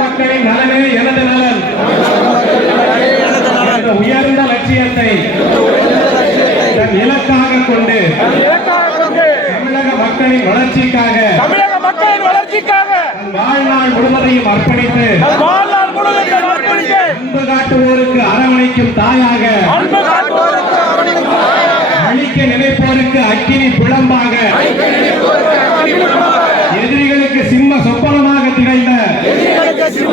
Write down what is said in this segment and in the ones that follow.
மக்களின் நலனே எனது நலன். உயர்ந்த லட்சியத்தை தன் இலக்காக கொண்டு தமிழக மக்களின் வளர்ச்சிக்காக வாழ்நாள் முழுவதையும் அர்ப்பணித்து அன்பு காட்டுவோருக்கு அரவணைக்கும் தாயாக அழிக்க நினைப்போருக்கு அக்கினி புலம்பாக எதிரிகளுக்கு சிம்ம சொப்பனம்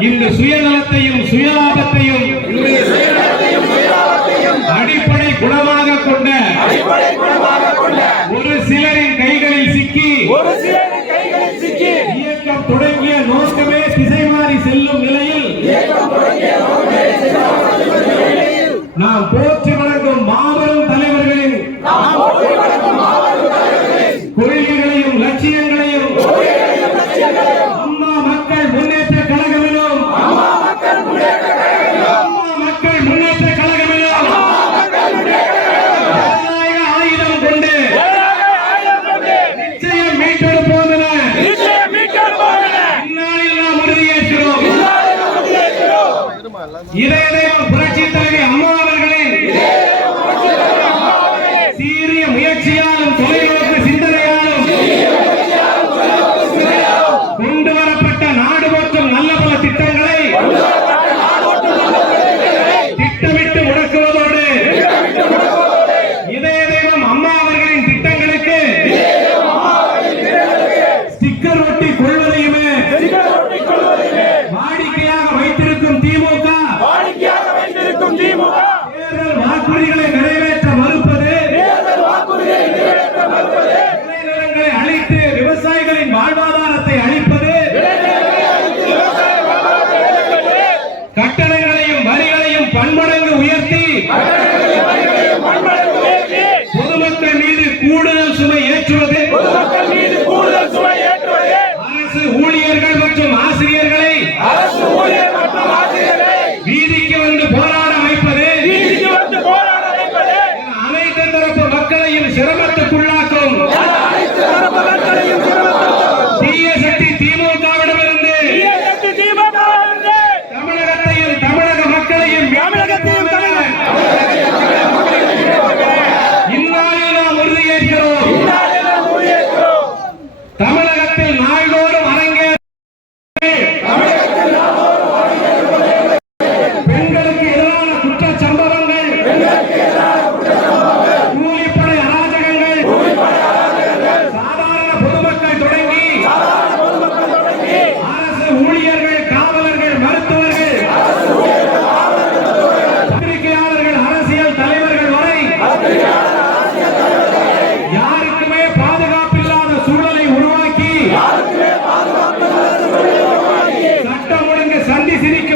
இந்த சுயநலத்தையும் சுயலாபத்தையும் ¡Y de அரசு ஊழியர்கள் மற்றும் ஆசிரியர்கள் சிரிக்க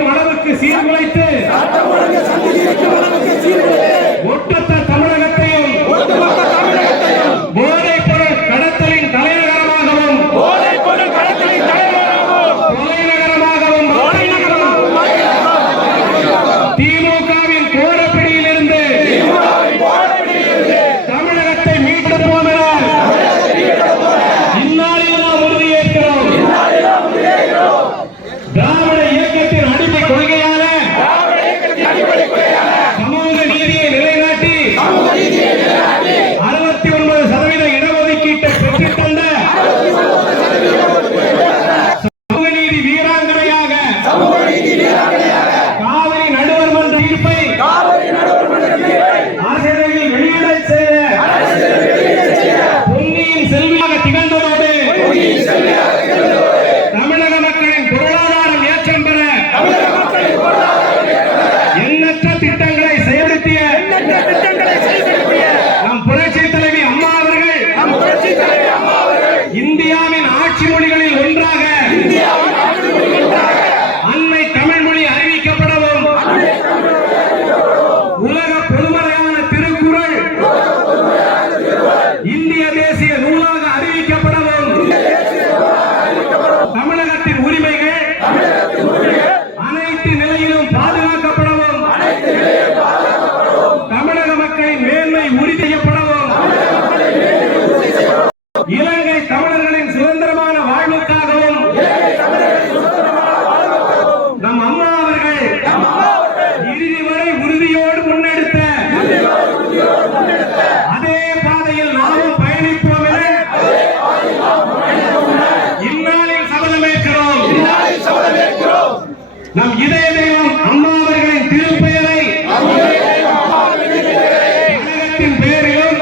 விளையாட்டின் பெயரிலும்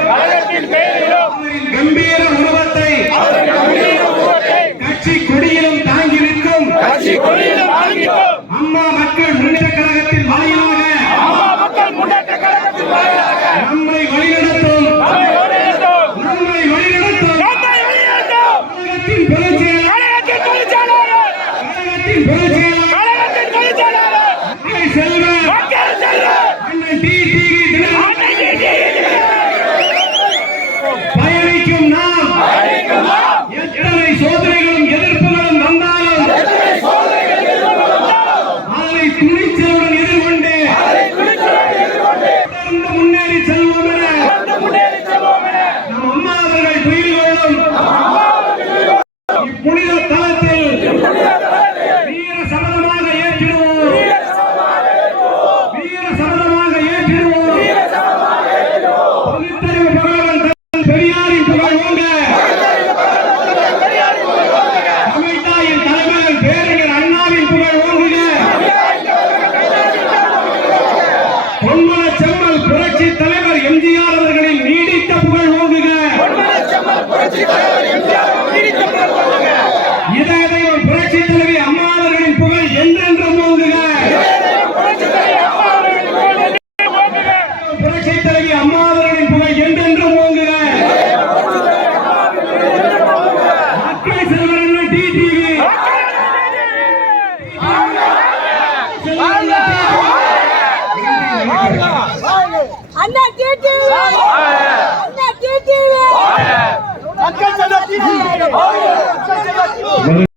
பொன்மன செம்மல் புரட்சி தலைவர் I'm not doing it. I'm not your dude. I'm not your dude.